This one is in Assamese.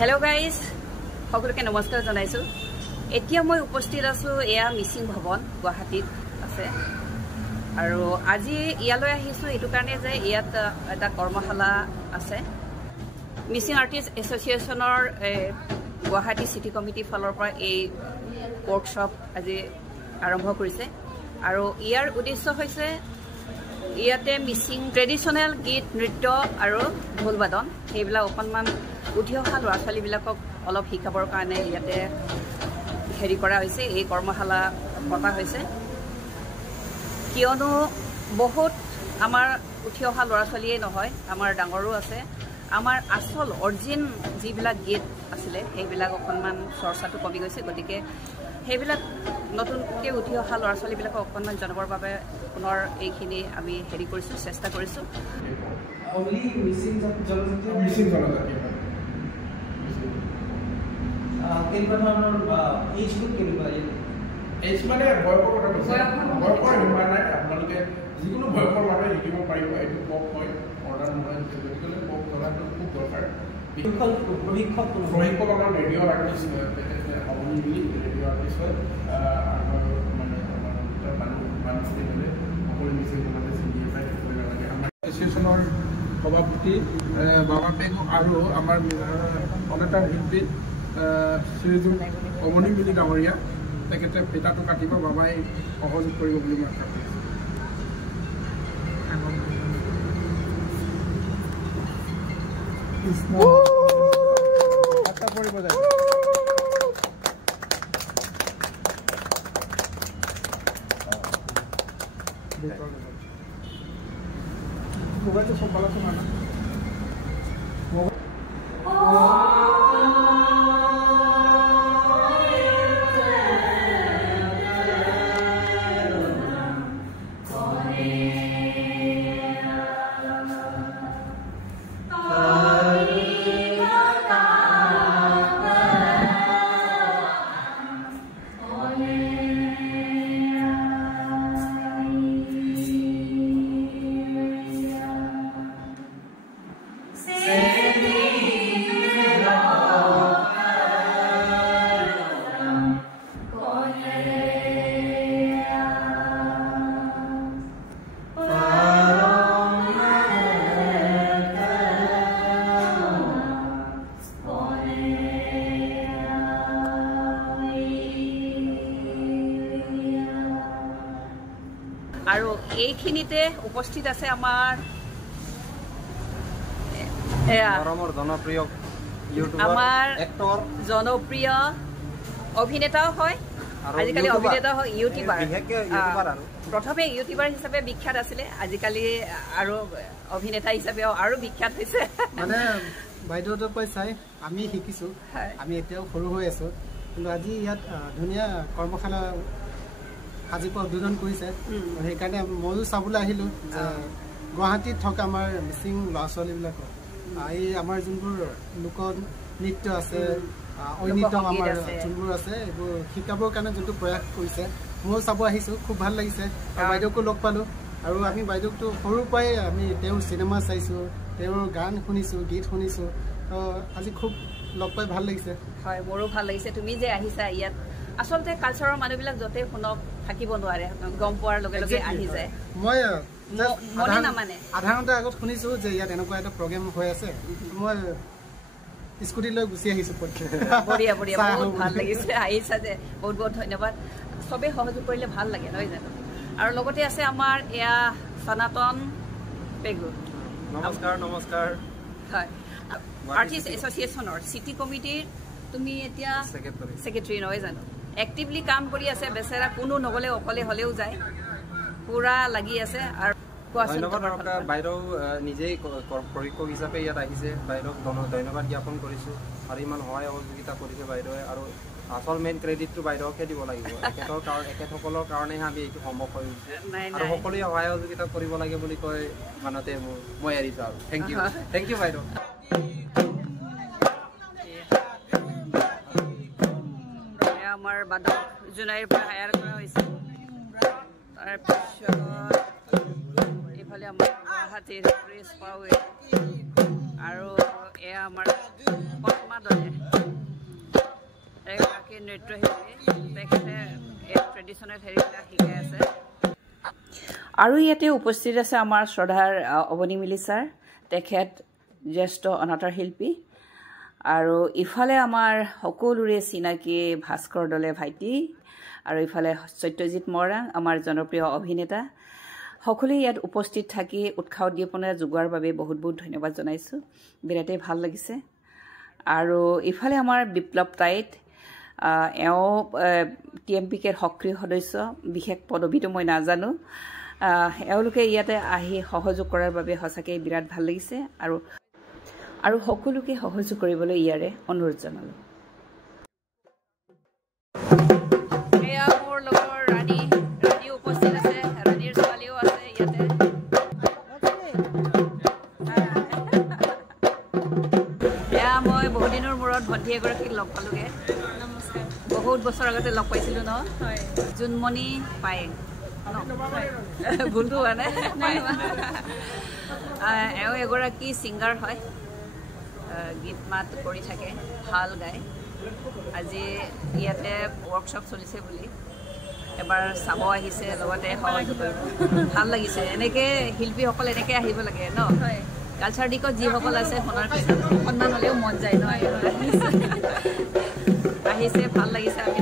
Hello guys, সকলোকে নমস্কাৰ জনাইছো। এতিয়া মই উপস্থিত আছো এয়া মিচিং ভৱন গুৱাহাটীত আছে আৰু আজি ইয়ালৈ আহিছো এটো কাৰণে যে ইয়াত এটা কৰ্মশালা আছে মিচিং আৰ্টিষ্ট এছ'চিয়েশ্যনৰ গুৱাহাটী সিটি কমিটি ফালৰ পৰা এই ৱৰ্কশ্বপ আজি আৰম্ভ কৰিছে আৰু ইয়াৰ উদ্দেশ্য হৈছে ইয়াতে মিচিং ট্ৰেডিশ্যনেল গীত নৃত্য আৰু ঢোল বাদন সেইবিলাক অকণমান উঠি অহা ল'ৰা ছোৱালীবিলাকক অলপ শিকাবৰ কাৰণে ইয়াতে হেৰি কৰা হৈছে এই কৰ্মশালা পতা হৈছে কিয়নো বহুত আমাৰ উঠি অহা ল'ৰা ছোৱালীয়ে নহয় আমাৰ ডাঙৰো আছে আমাৰ আসল অৰিজিন যিবিলাক গীত আছিলে সেইবিলাক অকণমান চৰ্চাটো কমি গৈছে গতিকে সেইবিলাক নতুনকৈ উঠি অহা ল'ৰা ছোৱালীবিলাকক অকণমান জনাবৰ বাবে পুনৰ এইখিনি আমি হেৰি কৰিছোঁ চেষ্টা কৰিছোঁ এইচ মানে বয়সৰ কথা কৈছে বয়সৰ হিমা নাই আপোনালোকে যিকোনো বয়সৰ মানুহে শিকিব পাৰিব এইটো পপ হয় অৰ্ডাৰ নহয় গতিকে পপ কৰাটো খুব দৰকাৰ প্ৰশিক্ষক আমাৰ ৰেডিঅ' আৰ্টিষ্ট ৰেডিঅ' আৰ্টিষ্ট হয় মানে মানুহ সকলো মিচিং সমাজে চিনি পায় নালাগে আমাৰ এছ'চিয়েশ্যনৰ সভাপতি বাবা পেগু আৰু আমাৰ অনেতাৰ শিল্পী শ্ৰীযুত অমনি মিলি ডাঙৰীয়া তেখেতে পিতাটো কাটিব বাবাই সহযোগ কৰিব বুলি মই আশা মোবাইলটো চম্ভালাছো মানা আৰু এইখিনিতে উপস্থিত আছে আমাৰ জনপ্ৰিয় অভিনেতাও হয় আজিকালি অভিনেতা হয় ইউটিউবাৰ প্ৰথমে ইউটিউবাৰ হিচাপে বিখ্যাত আছিলে আজিকালি আৰু অভিনেতা হিচাপেও আৰু বিখ্যাত হৈছে মানে বাইদেউহঁতৰ পৰাই চাই আমি শিকিছোঁ আমি এতিয়াও সৰু হৈ আছোঁ কিন্তু আজি ইয়াত ধুনীয়া কৰ্মশালা আজি উদ্বোধন কৰিছে সেইকাৰণে ময়ো চাবলৈ আহিলোঁ গুৱাহাটীত থকা আমাৰ মিচিং ল'ৰা ছোৱালীবিলাকক এই আমাৰ যোনবোৰ লোক নৃত্য আছে ঐনিত্য আমাৰ যোনবোৰ আছে এইবোৰ শিকাবৰ কাৰণে যোনটো প্ৰয়াস কৰিছে ময়ো চাব আহিছোঁ খুব ভাল লাগিছে বাইদেউকো লগ পালোঁ আৰু আমি বাইদেউকতো সৰুৰ পৰাই আমি তেওঁৰ চিনেমা চাইছোঁ তেওঁৰ গান শুনিছোঁ গীত শুনিছোঁ আজি খুব লগ পাই ভাল লাগিছে হয় মোৰো ভাল লাগিছে তুমি যে আহিছা ইয়াত আচলতে কালচাৰৰ মানুহবিলাক য'তে শুনক থাকিব নোৱাৰে গম পোৱাৰ লগে লগে আহি যায় মই মনে নামানে আধা ঘণ্টা আগত শুনিছোঁ যে ইয়াত এনেকুৱা এটা প্ৰগ্ৰেম হৈ আছে মই স্কুটি লৈ গুচি আহিছোঁ বঢ়িয়া বঢ়িয়া বহুত ভাল লাগিছে আহিছা যে বহুত বহুত ধন্যবাদ চবেই সহযোগ কৰিলে ভাল লাগে নহয় জানো আৰু লগতে আছে আমাৰ এয়া সনাতন পেগু নমস্কাৰ নমস্কাৰ হয় আৰ্টিষ্ট এছ'চিয়েশ্যনৰ চিটি কমিটিৰ তুমি এতিয়া ছেক্ৰেটাৰী নহয় জানো এক্টিভলি কাম কৰি আছে বেচেৰা কোনো নগ'লে অকলে হ'লেও যায় পুৰা লাগি আছে আৰু ধন্যবাদ বাইদেউ নিজেই প্ৰশিক্ষক হিচাপে ইয়াত আহিছে বাইদেউক ধন্যবাদ জ্ঞাপন কৰিছোঁ আৰু ইমান সহায় সহযোগিতা কৰিছে বাইদেৱে আৰু আচল মেইন ক্ৰেডিটটো বাইদেউকে দিব লাগিব এখেতসকলৰ কাৰণেহে আমি এইটো সম্ভৱ হৈ গৈছে আৰু সকলোৱে সহায় সহযোগিতা কৰিব লাগে বুলি কৈ মানতে মই এৰিছোঁ আৰু থেংক ইউ বাইদেউ আমাৰ বাদক জোনাইৰ পৰা হায়াৰ কৰা হৈছে তাৰপিছত এইফালে আমাৰ গুৱাহাটীৰ প্ৰেছ পাৱে আৰু এয়া আমাৰ পদ্মা দলে এগৰাকী নৃত্যশিল্পী তেখেতে এই ট্ৰেডিশ্যনেল হেৰিবিলাক শিকাই আছে আৰু ইয়াতে উপস্থিত আছে আমাৰ শ্ৰদ্ধাৰ অৱনীমিলি ছাৰ তেখেত জ্যেষ্ঠ অনাতাঁৰ শিল্পী আৰু ইফালে আমাৰ সকলোৰে চিনাকি ভাস্কৰ দলে ভাইটি আৰু ইফালে সত্যজিৎ মৰাণ আমাৰ জনপ্ৰিয় অভিনেতা সকলোৱে ইয়াত উপস্থিত থাকি উৎসাহ উদ্দীপনা যোগোৱাৰ বাবে বহুত বহুত ধন্যবাদ জনাইছোঁ বিৰাটেই ভাল লাগিছে আৰু ইফালে আমাৰ বিপ্লৱ টাইট এওঁ TMPKৰ সক্ৰিয় সদস্য বিশেষ পদবীটো মই নাজানো এওঁলোকে ইয়াতে আহি সহযোগ কৰাৰ বাবে সঁচাকৈ বিৰাট ভাল লাগিছে আৰু সকলোকে সহযোগ কৰিবলৈ ইয়াৰে অনুৰোধ জনালোঁ এয়া মোৰ লগৰ ৰাণী উপস্থিত আছে ৰাণীৰ ছোৱালীও আছে ইয়াতে এয়া মই বহুদিনৰ মূৰত ভণ্টি এগৰাকীক লগ পালোঁগৈ বহুত বছৰ আগতে লগ পাইছিলোঁ ন জোনমণি পায়েং ভুলটো হোৱা নাই এওঁ এগৰাকী ছিংগাৰ হয় গীত মাত কৰি থাকে ভাল গায় আজি ইয়াতে ৱৰ্কশ্বপ চলিছে বুলি এবাৰ চাব আহিছে লগতে সহযোগ কৰিব ভাল লাগিছে এনেকৈ শিল্পীসকল এনেকৈ আহিব লাগে ন কালচাৰ দিশত যিসকল আছে শুনাৰ পিছত অকণমান হ'লেও মন যায় ন আহিছে ভাল লাগিছে আমি